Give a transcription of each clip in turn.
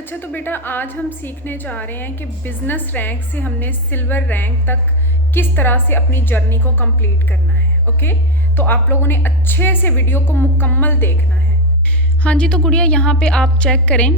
अच्छा तो बेटा आज हम सीखने जा रहे हैं कि बिज़नेस रैंक से हमने सिल्वर रैंक तक किस तरह से अपनी जर्नी को कंप्लीट करना है। ओके, तो आप लोगों ने अच्छे से वीडियो को मुकम्मल देखना है। हाँ जी, तो गुड़िया यहाँ पे आप चेक करें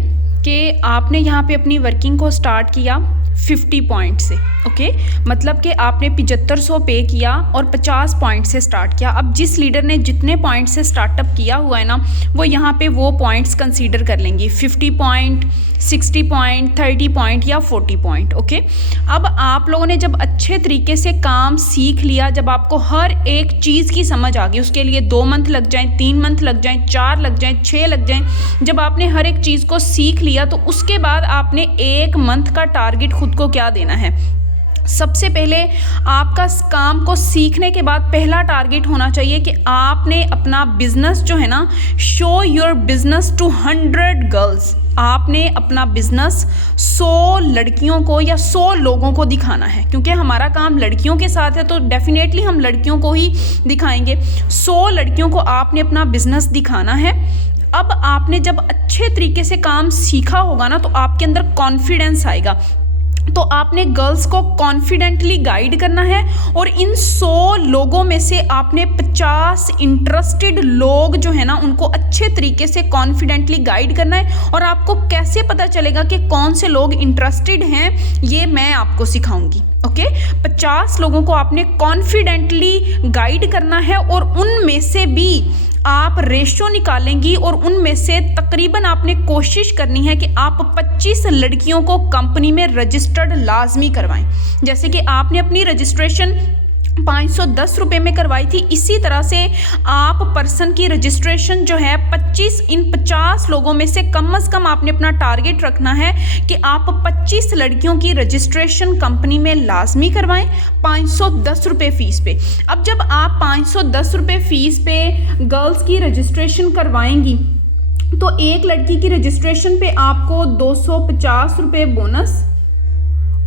कि आपने यहाँ पे अपनी वर्किंग को स्टार्ट किया 50 पॉइंट से। ओके, मतलब कि आपने 7500 पे किया और 50 पॉइंट से स्टार्ट किया। अब जिस लीडर ने जितने पॉइंट से स्टार्टअप किया हुआ है ना, वो यहाँ पे वो पॉइंट्स कंसीडर कर लेंगी, 50 पॉइंट, 60 पॉइंट, 30 पॉइंट या 40 पॉइंट। ओके, अब आप लोगों ने जब अच्छे तरीके से काम सीख लिया, जब आपको हर एक चीज़ की समझ आ गई, उसके लिए 2 मंथ लग जाएं, 3 मंथ लग जाएं, 4 लग जाएं, 6 लग जाएं, जब आपने हर एक चीज़ को सीख लिया तो उसके बाद आपने 1 मंथ का टारगेट खुद को क्या देना है। सबसे पहले आपका काम को सीखने के बाद पहला टारगेट होना चाहिए कि आपने अपना बिजनेस जो है ना, show your business to 100 girls. आपने अपना बिजनेस 100 लड़कियों को या 100 लोगों को दिखाना है, क्योंकि हमारा काम लड़कियों के साथ है तो डेफिनेटली हम लड़कियों को ही दिखाएंगे। 100 लड़कियों को आपने अपना बिजनेस दिखाना है। अब आपने जब अच्छे तरीके से काम सीखा होगा ना, तो आपके अंदर कॉन्फिडेंस आएगा, तो आपने गर्ल्स को कॉन्फिडेंटली गाइड करना है और इन 100 लोगों में से आपने 50 इंटरेस्टेड लोग जो है ना, उनको अच्छे तरीके से कॉन्फिडेंटली गाइड करना है। और आपको कैसे पता चलेगा कि कौन से लोग इंटरेस्टेड हैं, ये मैं आपको सिखाऊंगी। ओके, 50 लोगों को आपने कॉन्फिडेंटली गाइड करना है और उनमें से भी आप रेशो निकालेंगी और उनमें से तकरीबन आपने कोशिश करनी है कि आप 25 लड़कियों को कंपनी में रजिस्टर्ड लाजमी करवाएं। जैसे कि आपने अपनी रजिस्ट्रेशन 510 रुपये में करवाई थी, इसी तरह से आप पर्सन की रजिस्ट्रेशन जो है 50 लोगों में से कम आपने अपना टारगेट रखना है कि आप 25 लड़कियों की रजिस्ट्रेशन कंपनी में लाजमी करवाएं 510 रुपये फ़ीस पे। अब जब आप 510 रुपये फ़ीस पे गर्ल्स की रजिस्ट्रेशन करवाएंगी तो एक लड़की की रजिस्ट्रेशन पे आपको 250 रुपये बोनस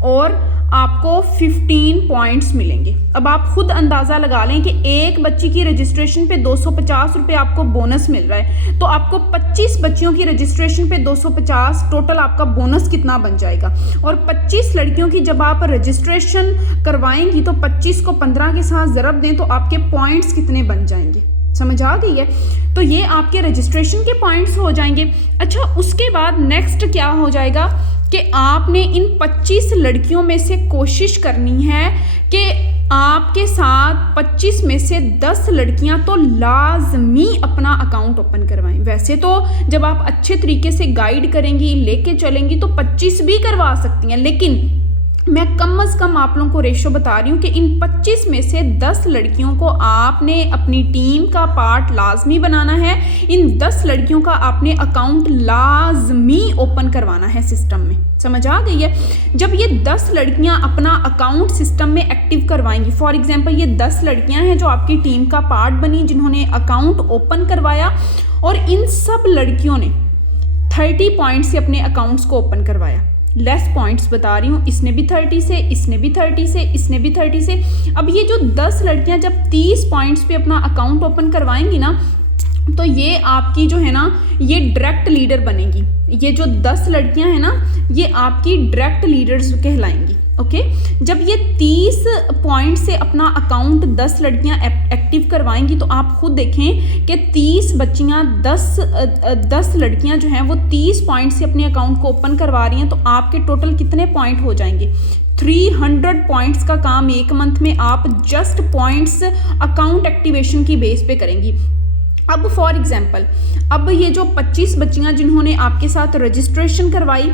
और आपको 15 पॉइंट्स मिलेंगे। अब आप खुद अंदाज़ा लगा लें कि एक बच्ची की रजिस्ट्रेशन पे 250 रुपये आपको बोनस मिल रहा है, तो आपको 25 बच्चियों की रजिस्ट्रेशन पे 250 टोटल आपका बोनस कितना बन जाएगा। और 25 लड़कियों की जब आप रजिस्ट्रेशन करवाएंगी तो 25 को 15 के साथ ज़रब दें तो आपके पॉइंट्स कितने बन जाएंगे, समझ आ गई है। तो ये आपके रजिस्ट्रेशन के पॉइंट्स हो जाएंगे। अच्छा, उसके बाद नेक्स्ट क्या हो जाएगा कि आपने इन 25 लड़कियों में से कोशिश करनी है कि आपके साथ 25 में से 10 लड़कियां तो लाजमी अपना अकाउंट ओपन करवाएं। वैसे तो जब आप अच्छे तरीके से गाइड करेंगी, लेके चलेंगी तो 25 भी करवा सकती हैं, लेकिन मैं कम से कम आप लोगों को रेशो बता रही हूँ कि इन 25 में से 10 लड़कियों को आपने अपनी टीम का पार्ट लाजमी बनाना है। इन 10 लड़कियों का आपने अकाउंट लाजमी ओपन करवाना है सिस्टम में, समझ आ गई है। जब ये 10 लड़कियां अपना अकाउंट सिस्टम में एक्टिव करवाएंगी, फॉर एग्जांपल ये 10 लड़कियां हैं जो आपकी टीम का पार्ट बनी, जिन्होंने अकाउंट ओपन करवाया, और इन सब लड़कियों ने 30 पॉइंट से अपने अकाउंट्स को ओपन करवाया। लेस पॉइंट्स बता रही हूँ, इसने भी 30 से, इसने भी 30 से, इसने भी 30 से। अब ये जो 10 लड़कियां जब 30 पॉइंट्स पे अपना अकाउंट ओपन करवाएंगी ना, तो ये आपकी जो है ना, ये डायरेक्ट लीडर बनेगी। ये जो 10 लड़कियां हैं ना, ये आपकी डायरेक्ट लीडर्स कहलाएंगी। ओके, जब ये 30 पॉइंट से अपना अकाउंट 10 लड़कियां एक्टिव करवाएंगी तो आप खुद देखें कि 30 बच्चियां 10 लड़कियां जो हैं वो 30 पॉइंट से अपने अकाउंट को ओपन करवा रही हैं, तो आपके टोटल कितने पॉइंट हो जाएंगे। 300 पॉइंट्स का काम 1 मंथ में आप जस्ट पॉइंट्स अकाउंट एक्टिवेशन की बेस पे करेंगी। अब फॉर एग्जांपल, अब ये जो 25 बच्चियां जिन्होंने आपके साथ रजिस्ट्रेशन करवाई,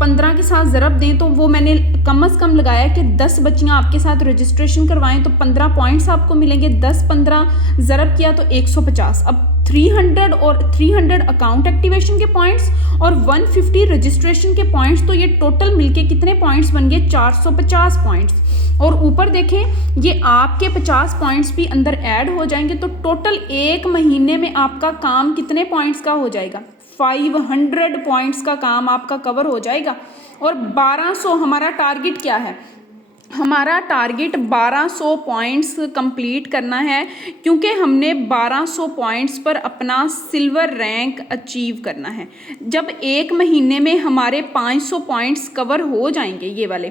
15 के साथ ज़रब दें तो वो मैंने कम से कम लगाया कि 10 बच्चियां आपके साथ रजिस्ट्रेशन करवाएं तो 15 पॉइंट्स आपको मिलेंगे। 10-15 ज़रब किया तो 150। अब 300 और 300 अकाउंट एक्टिवेशन के पॉइंट्स और 150 रजिस्ट्रेशन के पॉइंट्स, तो ये टोटल मिलके कितने पॉइंट्स बन गए, 450 पॉइंट्स। और ऊपर देखें, ये आपके 50 पॉइंट्स भी अंदर ऐड हो जाएंगे, तो टोटल 1 महीने में आपका काम कितने पॉइंट्स का हो जाएगा, 500 पॉइंट्स का काम आपका कवर हो जाएगा। और 1200 हमारा टारगेट क्या है, हमारा टारगेट 1200 पॉइंट्स कंप्लीट करना है, क्योंकि हमने 1200 पॉइंट्स पर अपना सिल्वर रैंक अचीव करना है। जब एक महीने में हमारे 500 पॉइंट्स कवर हो जाएंगे ये वाले,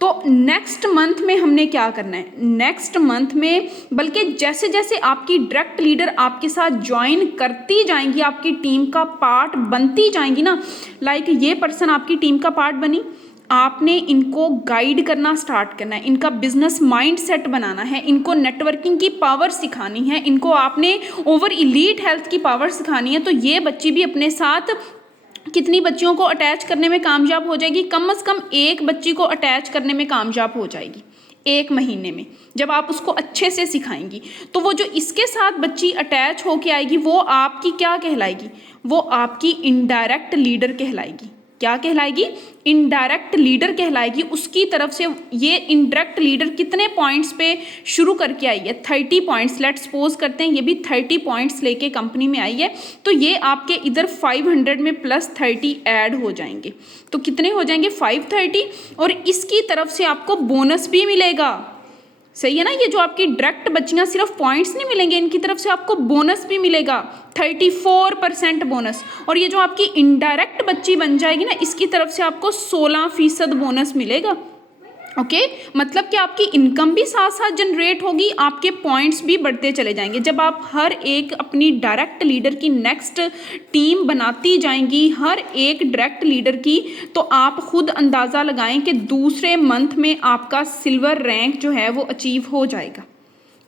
तो नेक्स्ट मंथ में हमने क्या करना है, नेक्स्ट मंथ में बल्कि जैसे जैसे आपकी डायरेक्ट लीडर आपके साथ ज्वाइन करती जाएंगी, आपकी टीम का पार्ट बनती जाएंगी ना, लाइक ये पर्सन आपकी टीम का पार्ट बनी, आपने इनको गाइड करना स्टार्ट करना है, इनका बिजनेस माइंडसेट बनाना है, इनको नेटवर्किंग की पावर सिखानी है, इनको आपने ओवर इलीट हेल्थ की पावर सिखानी है। तो ये बच्ची भी अपने साथ कितनी बच्चियों को अटैच करने में कामयाब हो जाएगी, कम से कम एक बच्ची को अटैच करने में कामयाब हो जाएगी एक महीने में, जब आप उसको अच्छे से सिखाएंगी। तो वो जो इसके साथ बच्ची अटैच होके आएगी, वो आपकी क्या कहलाएगी, वो आपकी इनडायरेक्ट लीडर कहलाएगी। क्या कहलाएगी, इनडायरेक्ट लीडर कहलाएगी। उसकी तरफ से ये इनडायरेक्ट लीडर कितने पॉइंट्स पे शुरू करके आई है, 30 पॉइंट्स, लेट्स सपोज करते हैं ये भी 30 पॉइंट्स लेके कंपनी में आई है, तो ये आपके इधर 500 में प्लस 30 ऐड हो जाएंगे, तो कितने हो जाएंगे 530, और इसकी तरफ से आपको बोनस भी मिलेगा। सही है ना, ये जो आपकी डायरेक्ट बच्चियां सिर्फ पॉइंट्स नहीं मिलेंगे, इनकी तरफ से आपको बोनस भी मिलेगा 34% बोनस, और ये जो आपकी इनडायरेक्ट बच्ची बन जाएगी ना, इसकी तरफ से आपको 16% बोनस मिलेगा। ओके, मतलब कि आपकी इनकम भी साथ साथ जनरेट होगी, आपके पॉइंट्स भी बढ़ते चले जाएंगे। जब आप हर एक अपनी डायरेक्ट लीडर की नेक्स्ट टीम बनाती जाएंगी, हर एक डायरेक्ट लीडर की, तो आप खुद अंदाज़ा लगाएं कि दूसरे मंथ में आपका सिल्वर रैंक जो है वो अचीव हो जाएगा।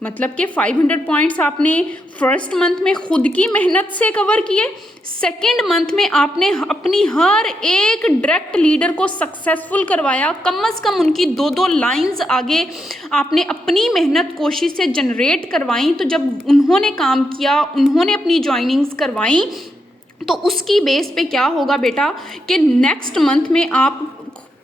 मतलब कि 500 पॉइंट्स आपने फर्स्ट मंथ में खुद की मेहनत से कवर किए, सेकेंड मंथ में आपने अपनी हर एक डायरेक्ट लीडर को सक्सेसफुल करवाया, कम से कम उनकी 2-2 लाइंस आगे आपने अपनी मेहनत कोशिश से जनरेट करवाई। तो जब उन्होंने काम किया, उन्होंने अपनी ज्वाइनिंग्स करवाई, तो उसकी बेस पे क्या होगा बेटा कि नेक्स्ट मंथ में आप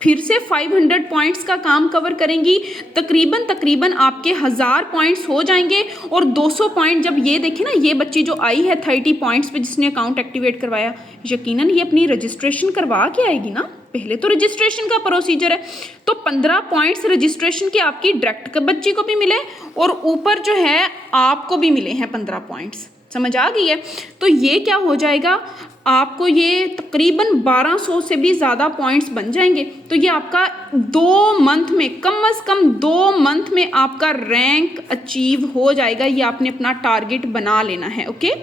फिर से 500 पॉइंट्स का काम कवर करेंगी, तकरीबन आपके 1000 पॉइंट्स हो जाएंगे। और 200 पॉइंट जब ये देखें ना, ये बच्ची जो आई है 30 पॉइंट्स पे, जिसने अकाउंट एक्टिवेट करवाया, यकीनन ये अपनी रजिस्ट्रेशन करवा के आएगी ना, पहले तो रजिस्ट्रेशन का प्रोसीजर है। तो 15 पॉइंट्स रजिस्ट्रेशन के आपकी डायरेक्ट बच्ची को भी मिले, और ऊपर जो है आपको भी मिले हैं 15 पॉइंट्स। समझ आ गई है? तो ये क्या हो जाएगा, आपको ये तकरीबन 1200 से भी ज़्यादा पॉइंट्स बन जाएंगे। तो ये आपका 2 मंथ में, कम से कम 2 मंथ में आपका रैंक अचीव हो जाएगा। ये आपने अपना टारगेट बना लेना है। ओके।